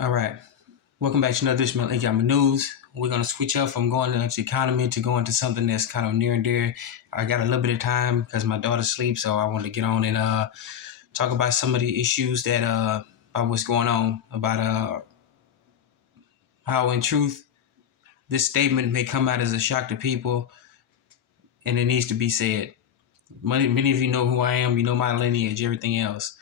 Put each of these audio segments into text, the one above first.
All right. Welcome back to another edition of Economic News. We're going to switch up from going to the economy to going to something that's kind of near and dear. I got a little bit of time because my daughter sleeps, so I wanted to get on and talk about some of the issues that about what's going on, about how, in truth, this statement may come out as a shock to people, and it needs to be said. Many of you know who I am. You know my lineage, everything else.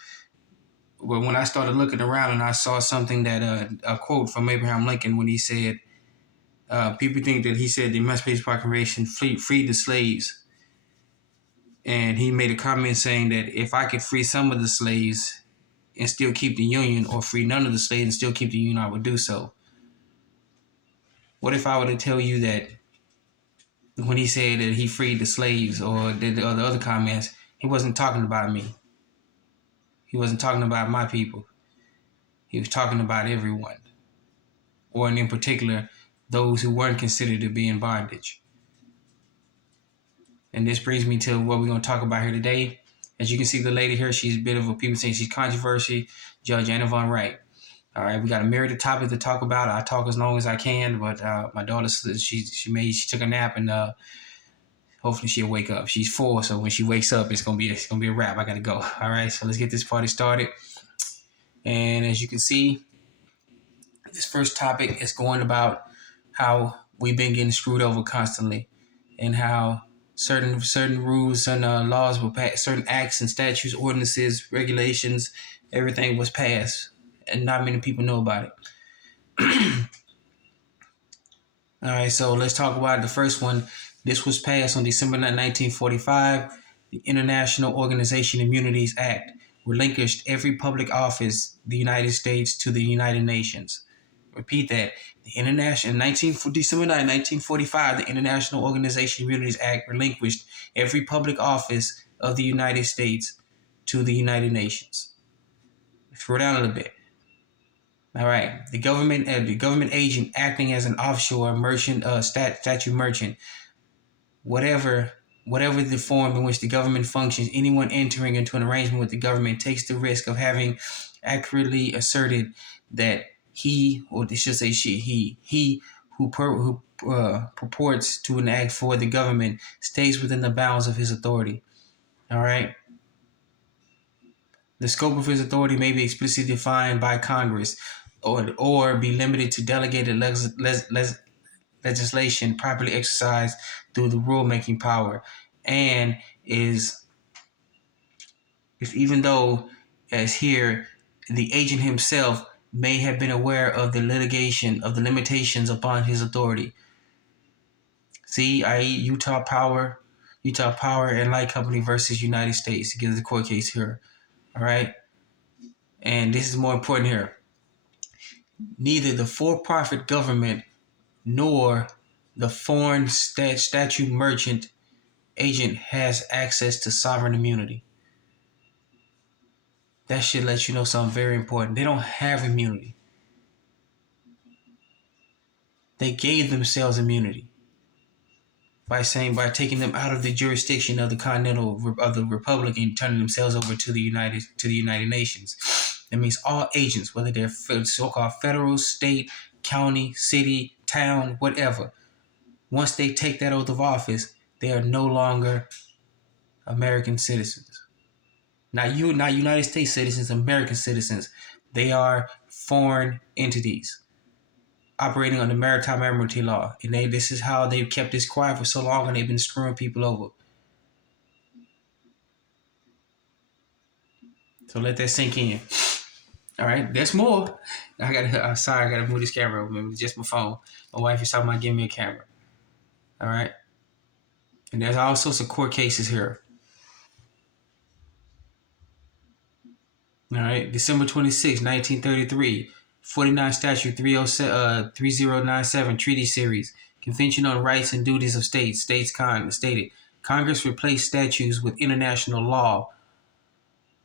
But when I started looking around and I saw something that a quote from Abraham Lincoln when he said, people think that he said the Emancipation Proclamation freed the slaves. And he made a comment saying that if I could free some of the slaves and still keep the Union, or free none of the slaves and still keep the Union, I would do so. What if I were to tell you that when he said that he freed the slaves or did the other comments, he wasn't talking about me. He wasn't talking about my people. He was talking about everyone, or in particular, those who weren't considered to be in bondage. And this brings me to what we're going to talk about here today. As you can see, the lady here, she's a bit of a, people saying she's controversy, Judge Anna Von Wright. All right, we got a myriad of topics to talk about. I talk as long as I can, but my daughter, she took a nap, and hopefully she'll wake up. She's 4, so when she wakes up, it's gonna be a wrap. I gotta go. All right, so let's get this party started. And as you can see, this first topic is going about how we've been getting screwed over constantly, and how certain rules and laws were passed, certain acts and statutes, ordinances, regulations, everything was passed, and not many people know about it. All right, so let's talk about the first one. This was passed on December 9, 1945. The International Organization Immunities Act relinquished every public office in the United States to the United Nations. Repeat that. December 9, 1945, the International Organization Immunities Act relinquished every public office of the United States to the United Nations. Scroll down a little bit. All right. The government agent acting as an offshore merchant, statute merchant, whatever the form in which the government functions, anyone entering into an arrangement with the government takes the risk of having accurately asserted that he, or they should say he who purports to enact for the government stays within the bounds of his authority. All right. The scope of his authority may be explicitly defined by Congress, or be limited to delegated legislation properly exercised through the rulemaking power, and is, if even though, as here, the agent himself may have been aware of the limitations upon his authority. See, i.e. Utah Power and Light Company versus United States, to give the court case here. All right. And this is more important here. Neither the for-profit government nor the foreign statute merchant agent has access to sovereign immunity. That should let you know something very important. They don't have immunity. They gave themselves immunity by taking them out of the jurisdiction of the Republic and turning themselves over to the United Nations. That means all agents, whether they're so-called federal, state, county, city, town, whatever, once they take that oath of office, they are no longer American citizens. Not United States citizens, American citizens. They are foreign entities operating under maritime admiralty law. And this is how they've kept this quiet for so long, and they've been screwing people over. So let that sink in. All right, there's more. I gotta move this camera over. It's just my phone. My wife is talking about giving me a camera. All right. And there's all sorts of court cases here. All right, December 26, 1933, 49 Statute 3097 Treaty Series, Convention on Rights and Duties of States, stated, Congress replaced statutes with international law,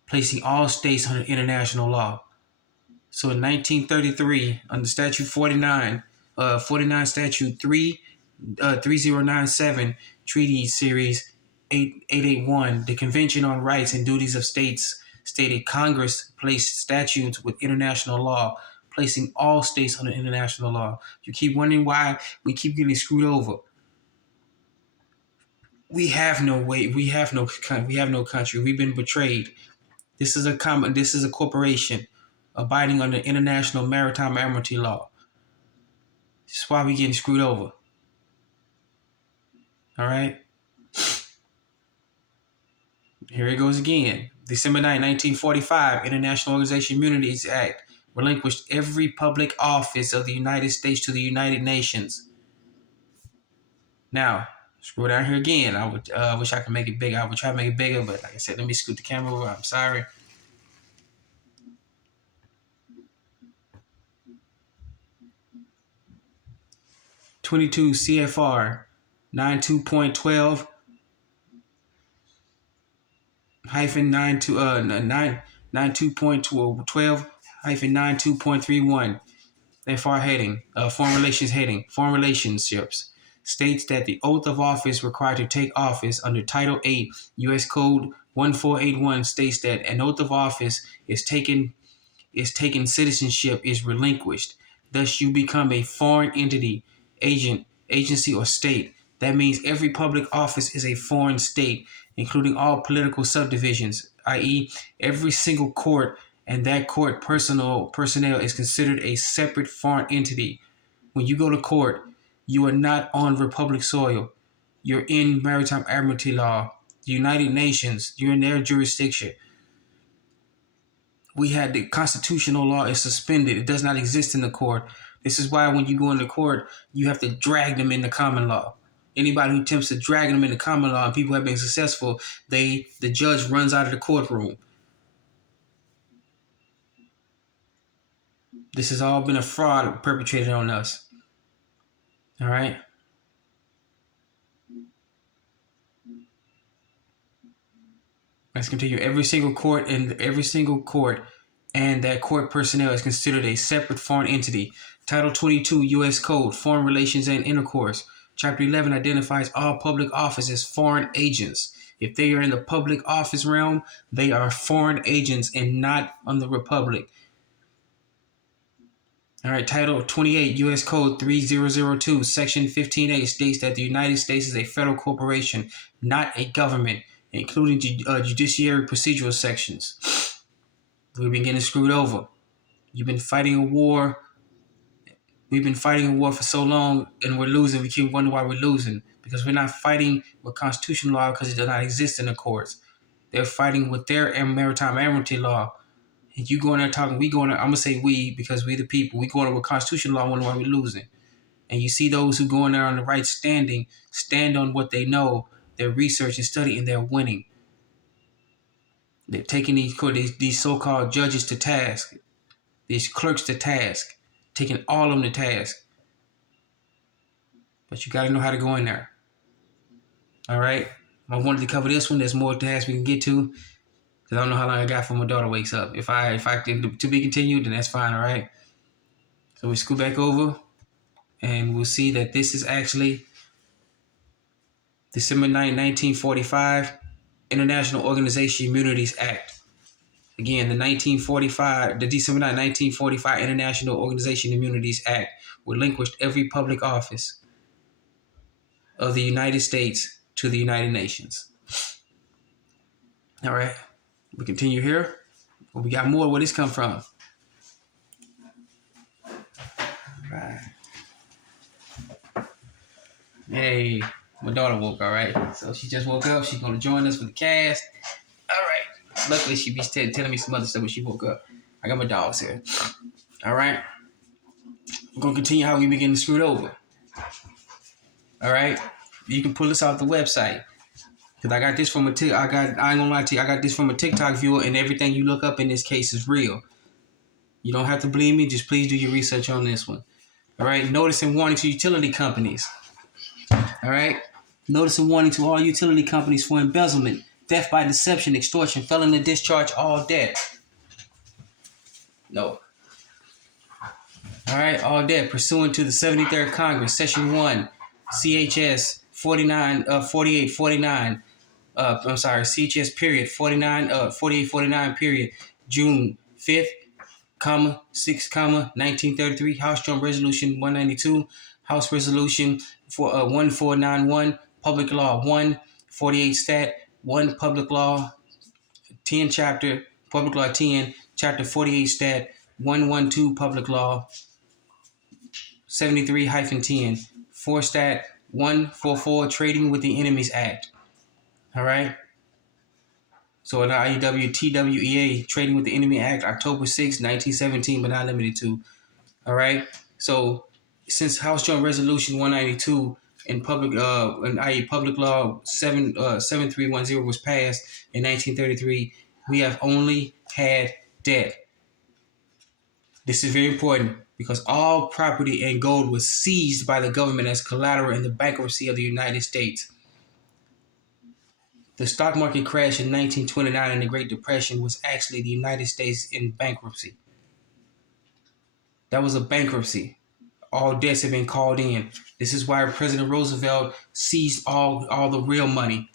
placing all states under international law. So in 1933, under Statute 49 Statute 3097 Treaty Series 881, the Convention on Rights and Duties of States stated Congress placed statutes with international law, placing all states under international law. You keep wondering why we keep getting screwed over. We have no way. We have no country. We've been betrayed. This is a corporation abiding under international maritime admiralty law. This is why we're getting screwed over. All right. Here it goes again. December 9, 1945, International Organization Immunities Act relinquished every public office of the United States to the United Nations. Now, scroll down here again. I would wish I could make it bigger. I would try to make it bigger, but like I said, let me scoot the camera over. I'm sorry. (22 CFR 92.12 hyphen 92.12 hyphen 92.31 FR heading, foreign relations heading, foreign relationships, states that the oath of office required to take office under Title 8 U.S. Code 1481 states that an oath of office is taken, citizenship is relinquished. Thus, you become a foreign entity, agency, or state. That means every public office is a foreign state, including all political subdivisions, i.e., every single court and that court personnel is considered a separate foreign entity. When you go to court, you are not on Republic soil. You're in maritime admiralty law, the United Nations. You're in their jurisdiction. We had the constitutional law is suspended. It does not exist in the court. This is why when you go into court, you have to drag them into common law. Anybody who attempts to drag them into common law and people have been successful, the judge runs out of the courtroom. This has all been a fraud perpetrated on us. All right. Let's continue. Every single court and that court personnel is considered a separate foreign entity. Title 22 U.S. Code, Foreign Relations and Intercourse. Chapter 11 identifies all public office as foreign agents. If they are in the public office realm, they are foreign agents and not on the Republic. All right, Title 28 U.S. Code 3002, Section 15A states that the United States is a federal corporation, not a government, including judiciary procedural sections. We've been getting screwed over. You've been fighting a war. We've been fighting a war for so long, and we're losing. We keep wondering why we're losing. Because we're not fighting with constitutional law because it does not exist in the courts. They're fighting with their maritime admiralty law. And you going there talking, I'm going to say we because we the people. We going there with constitutional law, wondering why we're losing. And you see those who go in there on the right stand on what they know, their research and study, and they're winning. They're taking these so-called judges to task, these clerks to task, taking all of them to task. But you got to know how to go in there. All right? I wanted to cover this one. There's more tasks we can get to because I don't know how long I got before my daughter wakes up. If I can to be continued, then that's fine. All right? So we scoot back over, and we'll see that this is actually December 9, 1945, International Organization Immunities Act. Again, the December 9, 1945 International Organization Immunities Act relinquished every public office of the United States to the United Nations. All right, we continue here. We got more. Where this come from? All right. Hey, my daughter woke. All right, so she just woke up. She's gonna join us for the cast. All right. Luckily, she be telling me some other stuff when she woke up. I got my dogs here. All right. We're gonna continue how we been getting screwed over. All right. You can pull this off the website. Cause I got this from I ain't gonna lie to you, I got this from a TikTok viewer, and everything you look up in this case is real. You don't have to believe me, just please do your research on this one. All right, notice and warning to utility companies. All right, notice and warning to all utility companies for embezzlement, theft by deception, extortion, failing to discharge all debt. No. All right, all debt pursuant to the 73rd Congress, Session 1, CHS 4849. CHS period 4849 period June 5th, 6, 1933, House Joint Resolution 192, House Resolution 1491, Public Law 1, 48 Stat 1, Public Law 10, Chapter, Public Law 10, Chapter 48 Stat 112, Public Law 73-10, 4 Stat 144, Trading with the Enemies Act. All right. So the IUW TWEA, Trading with the Enemy Act, October 6, 1917, but not limited to. All right. So since House Joint Resolution 192 and Public Law 7310 was passed in 1933, we have only had debt. This is very important because all property and gold was seized by the government as collateral in the bankruptcy of the United States. The stock market crash in 1929 and the Great Depression was actually the United States in bankruptcy. That was a bankruptcy. All debts have been called in. This is why President Roosevelt seized all the real money.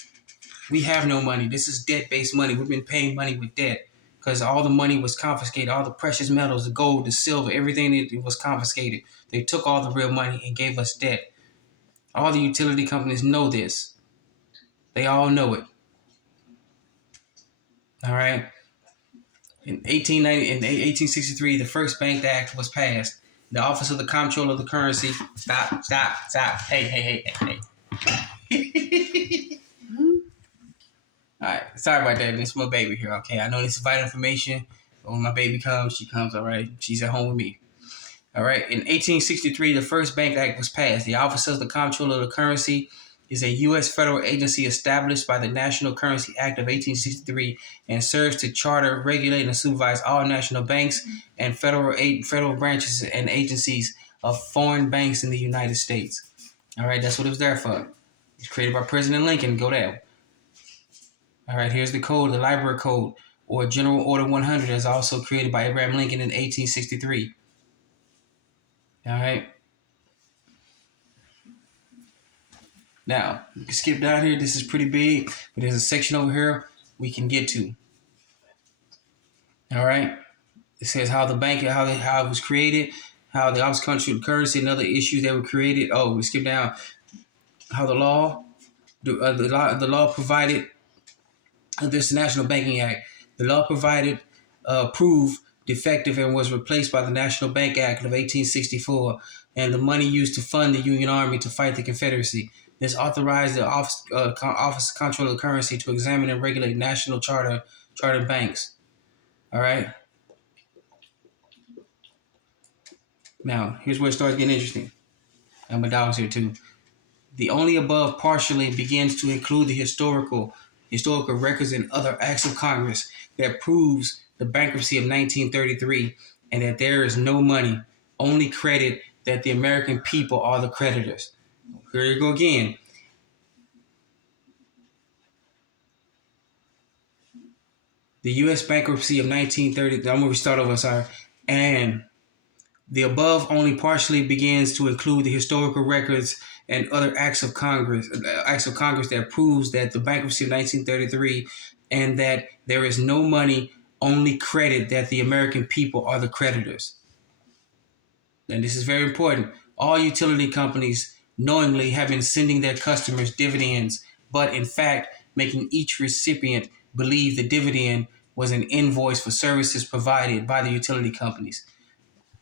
We have no money. This is debt-based money. We've been paying money with debt because all the money was confiscated. All the precious metals, the gold, the silver, everything it was confiscated. They took all the real money and gave us debt. All the utility companies know this. They all know it. All right. In 1863, the first Bank Act was passed. The Office of the Comptroller of the Currency. Stop. Hey. All right. Sorry about that. This is my baby here. Okay. I know this is vital information. But when my baby comes, she comes. All right. She's at home with me. All right. In 1863, the first Bank Act was passed. The Office of the Comptroller of the Currency is a U.S. federal agency established by the National Currency Act of 1863 and serves to charter, regulate, and supervise all national banks and federal branches and agencies of foreign banks in the United States. All right, that's what it was there for. It was created by President Lincoln. Go there. All right, here's the code, the Library Code, or General Order 100, is also created by Abraham Lincoln in 1863. All right. Now, you can skip down here. This is pretty big, but there's a section over here we can get to. All right. It says how the bank, how it was created, how the Office of Control Currency and other issues that were created. Oh, we skip down. How the law provided this National Banking Act. The law provided proved defective and was replaced by the National Bank Act of 1864, and the money used to fund the Union Army to fight the Confederacy. This authorized the Office of Control of the Currency to examine and regulate national chartered banks. All right. Now, here's where it starts getting interesting. And my dog's here too. The only above partially begins to include the historical records and other acts of Congress that proves the bankruptcy of 1933 and that there is no money, only credit, that the American people are the creditors. Here you go again. The U.S. bankruptcy of 1930, I'm going to start over, sorry. And the above only partially begins to include the historical records and other acts of Congress that proves that the bankruptcy of 1933 and that there is no money, only credit, that the American people are the creditors. And this is very important. All utility companies knowingly have been sending their customers dividends, but in fact making each recipient believe the dividend was an invoice for services provided by the utility companies.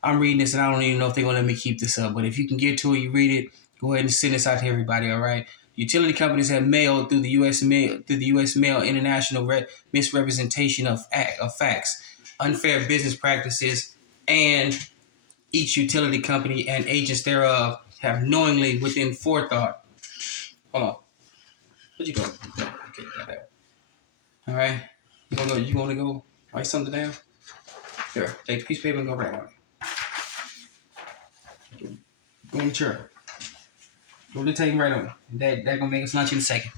I'm reading this and I don't even know if they're going to let me keep this up, but if you can get to it, you read it, go ahead and send this out to everybody, all right? Utility companies have mailed through the U.S. Mail international misrepresentation of facts, unfair business practices, and each utility company and agents thereof have knowingly, within forethought. Hold on. Where'd you go? Okay, got that. All right. You want to go write something down? Here, take a piece of paper and go write on it. Go in the chair. Go to the table right on it. That's gonna make us lunch in a second.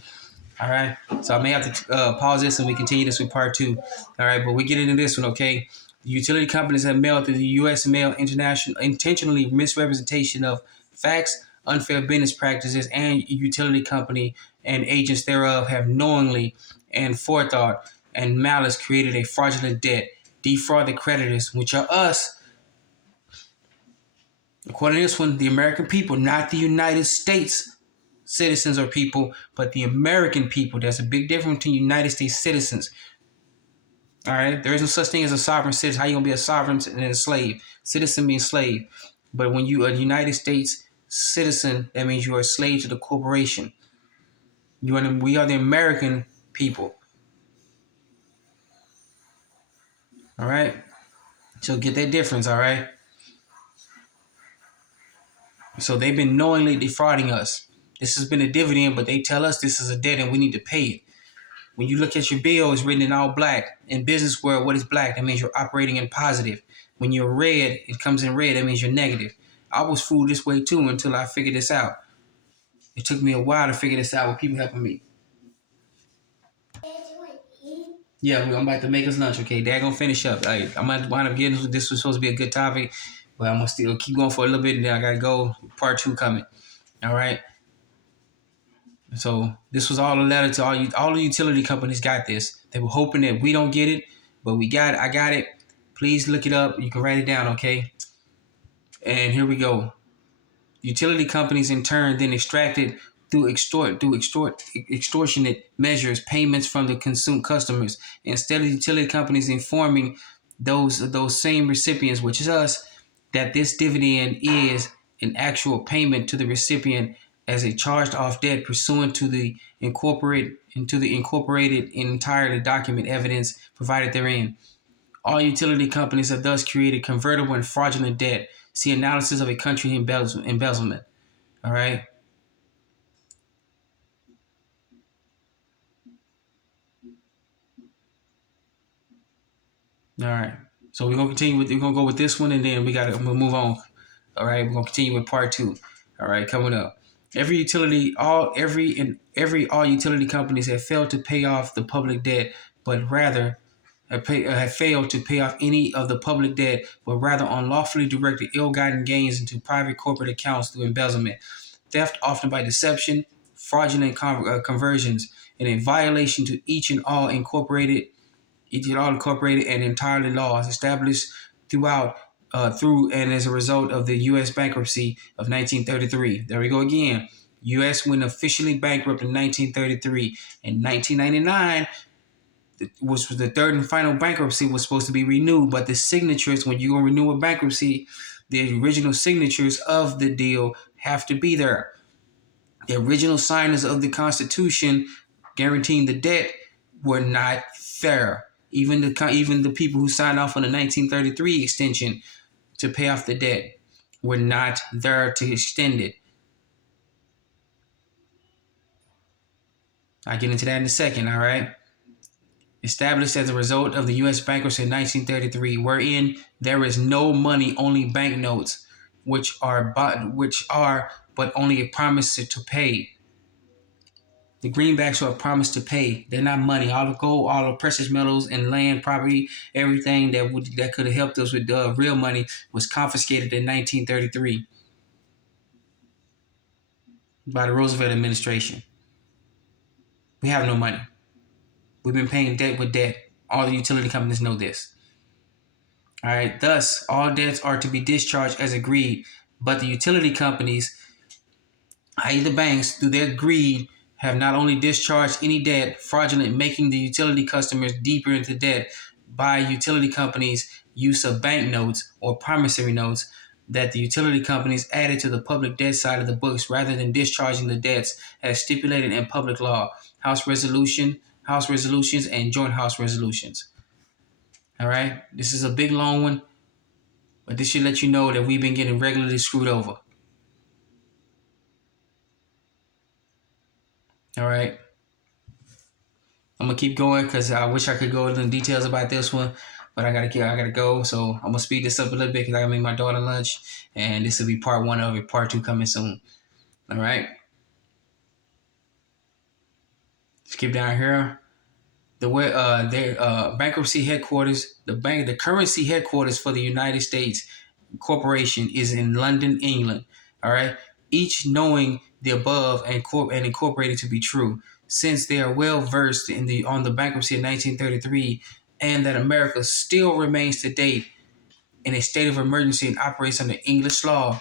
All right. So I may have to pause this and we continue this with part 2. All right, but we get into this one, okay? The utility companies have mailed through the U.S. Mail International intentionally misrepresentation of facts, unfair business practices, and utility company and agents thereof have knowingly and forethought and malice created a fraudulent debt, defraud the creditors, which are us. According to this one, the American people, not the United States citizens or people, but the American people. There's a big difference between United States citizens. All right, there is no such thing as a sovereign citizen. How you gonna be a sovereign and a slave? Citizen means slave, but when you are a United States citizen, that means you are a slave to the corporation. We are the American people. All right, so get that difference. All right, so they've been knowingly defrauding us. This has been a dividend, but they tell us this is a debt and we need to pay it. When you look at your bill, it's written in all black. In business world, what is black? That means you're operating in positive. When you're red, it comes in red. That means you're negative. I was fooled this way too until I figured this out. It took me a while to figure this out with people helping me. Yeah, I'm about to make us lunch, okay? Dad gonna finish up. I'm gonna wind up getting this was supposed to be a good topic, but I'm gonna still keep going for a little bit and then I gotta go. Part 2 coming. All right. So this was all a letter to all the utility companies got this. They were hoping that we don't get it, but we got it. I got it. Please look it up. You can write it down, okay? And here we go. Utility companies in turn then extracted through extortionate measures payments from the consumed customers. Instead of utility companies informing those same recipients, which is us, that this dividend is an actual payment to the recipient as a charged off debt pursuant to the incorporated entirely document evidence provided therein. All utility companies have thus created convertible and fraudulent debt. See analysis of a country embezzlement. All right. All right. So we're gonna go with this one and then we'll move on. All right, we're gonna continue with part 2. All right, coming up. All utility companies have failed to pay off the public debt, but rather have failed to pay off any of the public debt, but rather unlawfully directed ill-gotten gains into private corporate accounts through embezzlement, theft, often by deception, fraudulent conversions, and a violation to each and all incorporated and entirely laws established through and as a result of the U.S. bankruptcy of 1933. There we go again. U.S. went officially bankrupt in 1933. In 1999, which was the third and final bankruptcy, was supposed to be renewed, but the signatures, when you're going to renew a bankruptcy, the original signatures of the deal have to be there. The original signers of the Constitution guaranteeing the debt were not there. Even the people who signed off on the 1933 extension to pay off the debt were not there to extend it. I'll get into that in a second, all right? Established as a result of the U.S. bankruptcy in 1933, wherein there is no money, only banknotes, which are but only a promise to pay. The greenbacks are a promise to pay. They're not money. All the gold, all the precious metals and land, property, everything that could have helped us with real money was confiscated in 1933 by the Roosevelt administration. We have no money. We've been paying debt with debt. All the utility companies know this. All right. Thus, all debts are to be discharged as agreed, but the utility companies, i.e. the banks, through their greed, have not only discharged any debt, fraudulent, making the utility customers deeper into debt by utility companies' use of banknotes or promissory notes that the utility companies added to the public debt side of the books rather than discharging the debts as stipulated in public law, House resolutions, and joint House resolutions. All right, this is a big long one, but this should let you know that we've been getting regularly screwed over. All right. I'm gonna keep going because I wish I could go into details about this one, but I gotta go. So I'm gonna speed this up a little bit because I gotta make my daughter lunch, and this will be part 1 of it. Part 2 coming soon. All right. Skip down here. Their bankruptcy headquarters, the currency headquarters for the United States Corporation is in London, England. All right. Each knowing the above and incorporated to be true. Since they are well versed on the bankruptcy of 1933, and that America still remains to date in a state of emergency and operates under English law,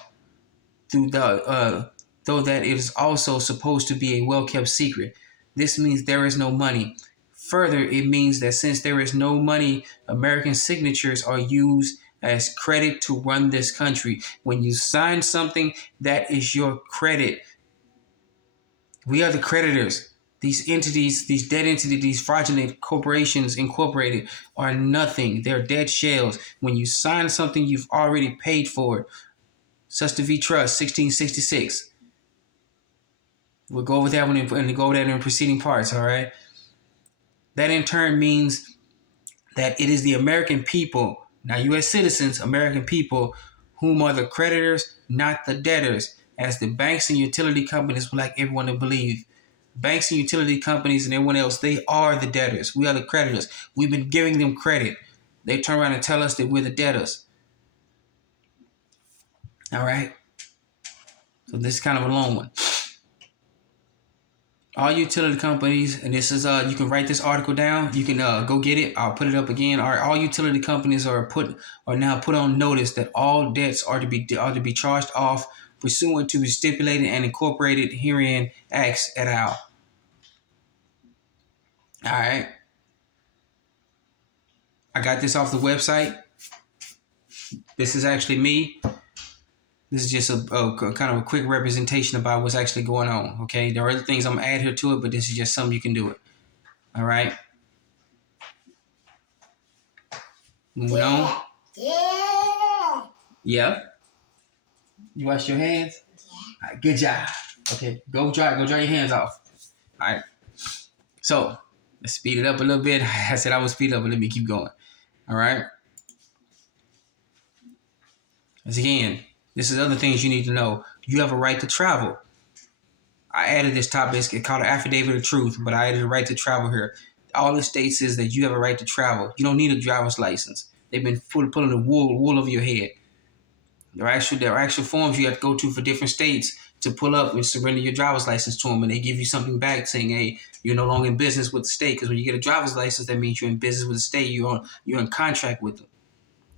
through though that it is also supposed to be a well-kept secret. This means there is no money. Further, it means that since there is no money, American signatures are used as credit to run this country. When you sign something, that is your credit. We are the creditors. These entities, these dead entities, these fraudulent corporations incorporated are nothing. They're dead shells. When you sign something, you've already paid for it. Suster v. Trust, 1666. We'll go over that one and go over that in preceding parts, all right? That in turn means that it is the American people, not U.S. citizens, American people, whom are the creditors, not the debtors, as the banks and utility companies would like everyone to believe. Banks and utility companies and everyone else, they are the debtors. We are the creditors. We've been giving them credit. They turn around and tell us that we're the debtors. All right? So this is kind of a long one. All utility companies, and this is you can write this article down. You can go get it. I'll put it up again. All utility companies are now put on notice that all debts are to be charged off pursuant to the stipulated and incorporated herein acts et al. All right. I got this off the website. This is actually me. This is just a kind of a quick representation about what's actually going on. Okay, there are other things I'm gonna add here to it, but this is just something you can do it. All right. Moving on. Yeah. You wash your hands? Yeah. All right, good job. Okay, go dry your hands off. All right. So let's speed it up a little bit. I said I would speed up, but let me keep going. All right. As again, this is other things you need to know. You have a right to travel. I added this topic. It's called an affidavit of truth, but I added a right to travel here. All it states is that you have a right to travel. You don't need a driver's license. They've been pulling the wool over your head. There are actual forms you have to go to for different states to pull up and surrender your driver's license to them, and they give you something back saying, "Hey, you're no longer in business with the state." Because when you get a driver's license, that means you're in business with the state. You're in contract with them.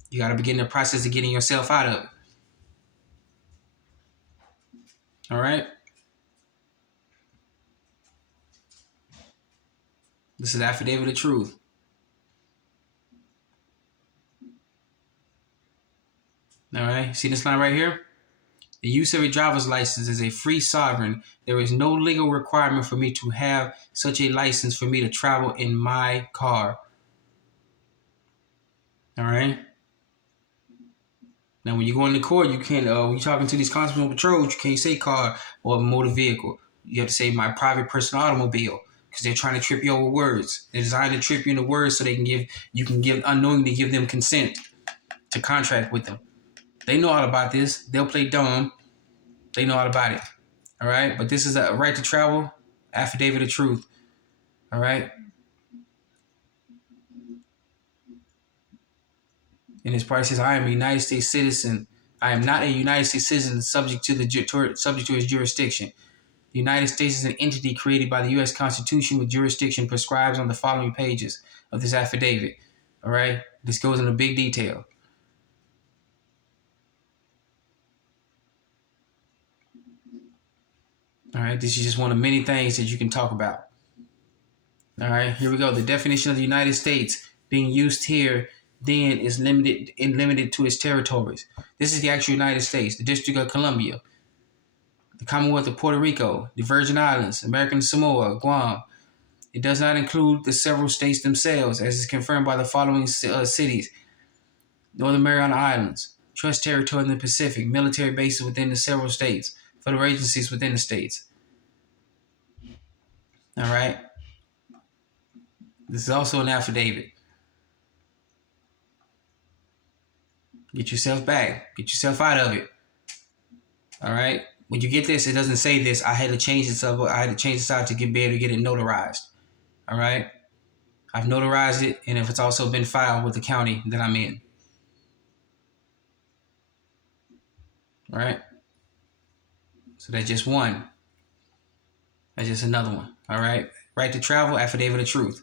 You got to begin the process of getting yourself out of it. All right. This is affidavit of truth. All right. See this line right here? The use of a driver's license is a free sovereign. There is no legal requirement for me to have such a license for me to travel in my car. All right. Now, when you go into court, you can't. When you're talking to these constables on patrol, you can't say car or motor vehicle. You have to say my private personal automobile because they're trying to trip you over words. They're designed to trip you into words so you can unknowingly give them consent to contract with them. They know all about this. They'll play dumb. They know all about it. All right. But this is a right to travel, affidavit of truth. All right. And this part says, I am a United States citizen. I am not a United States citizen subject to his jurisdiction. The United States is an entity created by the U.S. Constitution with jurisdiction prescribed on the following pages of this affidavit. All right. This goes into big detail. All right. This is just one of many things that you can talk about. All right. Here we go. The definition of the United States being used here then is limited to its territories. This is the actual United States, the District of Columbia, the Commonwealth of Puerto Rico, the Virgin Islands, American Samoa, Guam. It does not include the several states themselves, as is confirmed by the following cities: Northern Mariana Islands, Trust Territory in the Pacific, military bases within the several states, federal agencies within the states. All right. This is also an affidavit. Get yourself back. Get yourself out of it. All right. When you get this, it doesn't say this. I had to change this up. I had to change this out to be able to get it notarized. All right. I've notarized it, and if it's also been filed with the county that I'm in. All right. So that's just one. That's just another one. All right. Right to travel, affidavit of truth.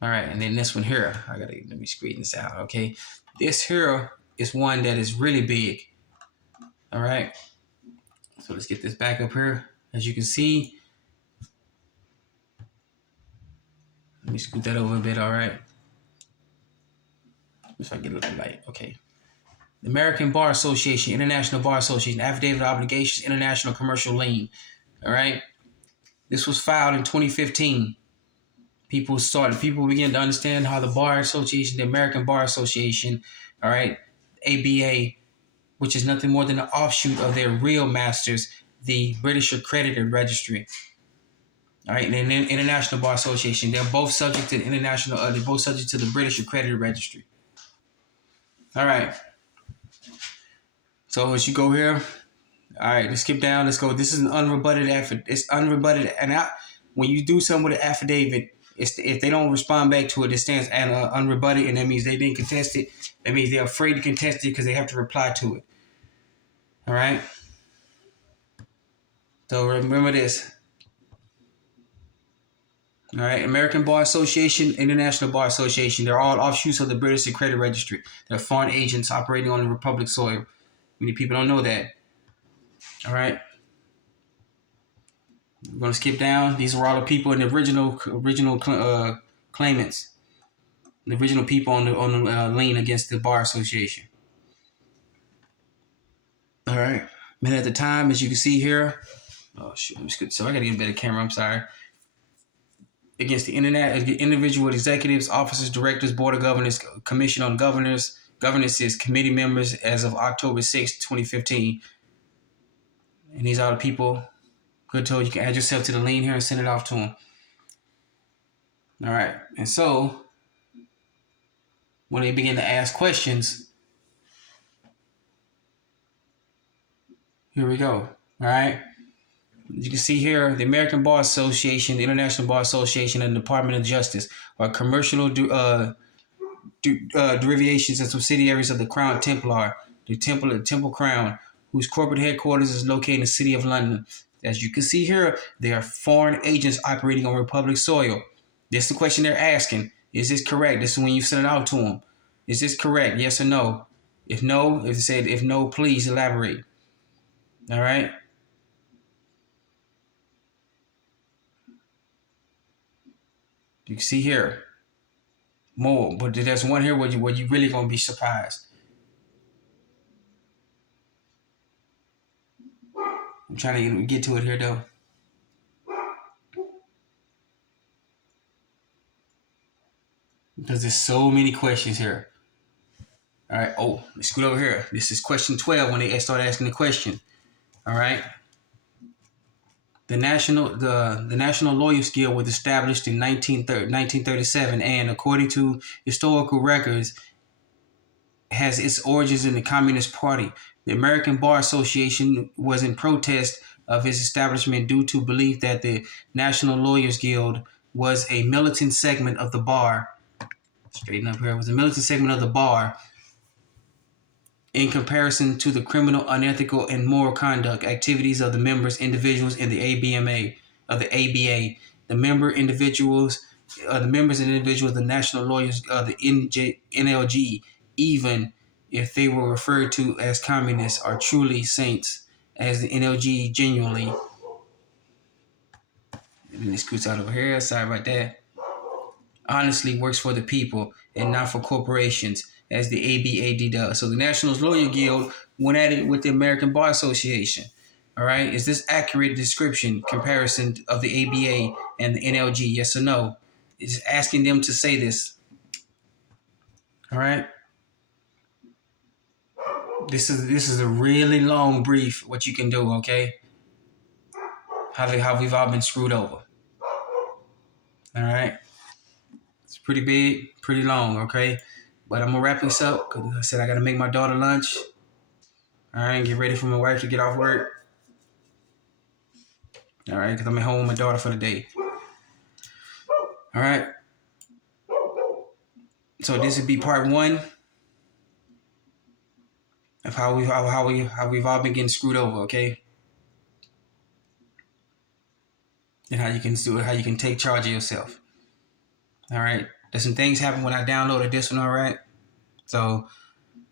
All right, and then this one here, let me straighten this out. Okay, this here is one that is really big. All right, so let's get this back up here. As you can see, let me scoot that over a bit. All right, if I get a little light. Okay. The American Bar Association, International Bar Association, Affidavit of Obligations, International Commercial Lien. All right. This was filed in 2015. People began to understand how the Bar Association, the American Bar Association, all right, ABA, which is nothing more than an offshoot of their real masters, the British Accredited Registry. All right, and then International Bar Association, they're both subject to they're both subject to the British Accredited Registry. All right. So as you go here, all right, let's skip down. Let's go. This is an unrebutted affidavit. It's unrebutted, and when you do something with an affidavit, if they don't respond back to it, it stands unrebutted, and that means they didn't contest it. That means they're afraid to contest it because they have to reply to it. All right. So remember this. All right, American Bar Association, International Bar Association, they're all offshoots of the British Accredited Registry. They're foreign agents operating on the Republic soil. Many people don't know that. All right. We're going to skip down. These are all the people in the original claimants, the original people on the lien against the Bar Association. All right. And at the time, as you can see here, oh shoot, so I got to get a better camera. I'm sorry. Against the individual executives, officers, directors, board of governors, commission on governances, committee members as of October 6, 2015. And these are the people. Good told you can add yourself to the lien here and send it off to them. All right. And so when they begin to ask questions, here we go. All right. You can see here, the American Bar Association, the International Bar Association, and the Department of Justice are commercial derivations and subsidiaries of the Crown Templar, the Temple Crown, whose corporate headquarters is located in the city of London. As you can see here, they are foreign agents operating on Republic soil. This is the question they're asking. Is this correct? This is when you send it out to them. Is this correct? Yes or no? If no, if no, please elaborate. All right. You can see here more, but there's one here where you really gonna be surprised. I'm trying to get to it here though. Because there's so many questions here. All right. Oh, let's scoot over here. This is question 12 when they start asking the question. All right. The National Lawyers Guild was established in 1937 and, according to historical records, has its origins in the Communist Party. The American Bar Association was in protest of its establishment due to belief that the National Lawyers Guild was a militant segment of the bar. Straighten up here. It was a militant segment of the bar in comparison to the criminal, unethical, and moral conduct activities of the individuals in the ABA. The members and individuals of the National Lawyers of the NLG, even if they were referred to as communists, are truly saints, as the NLG genuinely. Let me scoot out over here. Sorry about that. Honestly works for the people and not for corporations, as the ABAD does. So the National Lawyer Guild went at it with the American Bar Association. All right. Is this accurate description, comparison of the ABA and the NLG? Yes or no? It's asking them to say this. All right. This is a really long brief. What you can do, okay? How we've all been screwed over. All right. It's pretty big, pretty long, okay? But I'm gonna wrap this up because I said I gotta make my daughter lunch. All right, get ready for my wife to get off work. All right, because I'm at home with my daughter for the day. All right. So this would be part 1 of how we've all been getting screwed over, okay? And how you can do it, how you can take charge of yourself. All right. There's some things happen when I downloaded this one, all right? So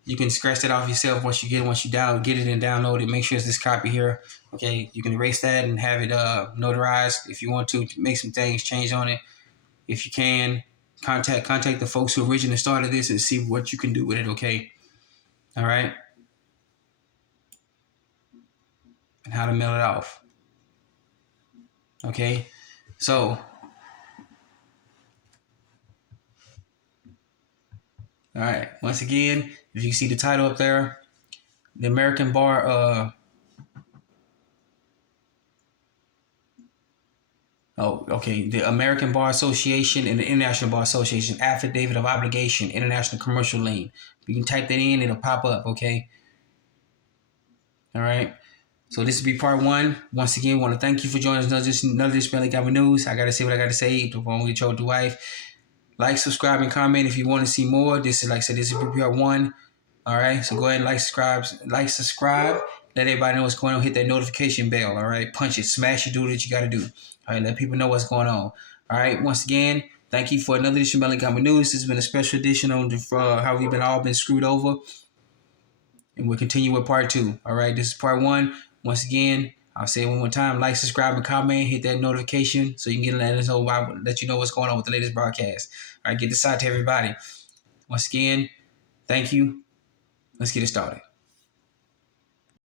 you can scratch that off yourself once you get it and download it. Make sure it's this copy here. Okay, you can erase that and have it notarized if you want to make some things change on it. If you can, contact the folks who originally started this and see what you can do with it. Okay, all right, and how to mail it off. Okay, so all right. Once again, if you see the title up there, the American Bar. The American Bar Association and the International Bar Association Affidavit of Obligation, International Commercial Lien. You can type that in, it'll pop up. Okay. All right. So this will be part one. Once again, I want to thank you for joining us. Another Spelling Common News. I gotta say what I gotta say. The one with your wife. Like, subscribe, and comment if you want to see more. This is, like I said, this is part one. All right, so go ahead and subscribe. Let everybody know what's going on. Hit that notification bell. All right, punch it, smash it, do what you got to do. All right, let people know what's going on. All right, once again, thank you for another edition of Melancholy News. This has been a special edition on how we've all been screwed over, and we'll continue with part two. All right, this is part one. Once again, I'll say it one more time: like, subscribe, and comment. Hit that notification so you can let you know what's going on with the latest broadcast. All right, get this out to everybody. Once again, thank you. Let's get it started.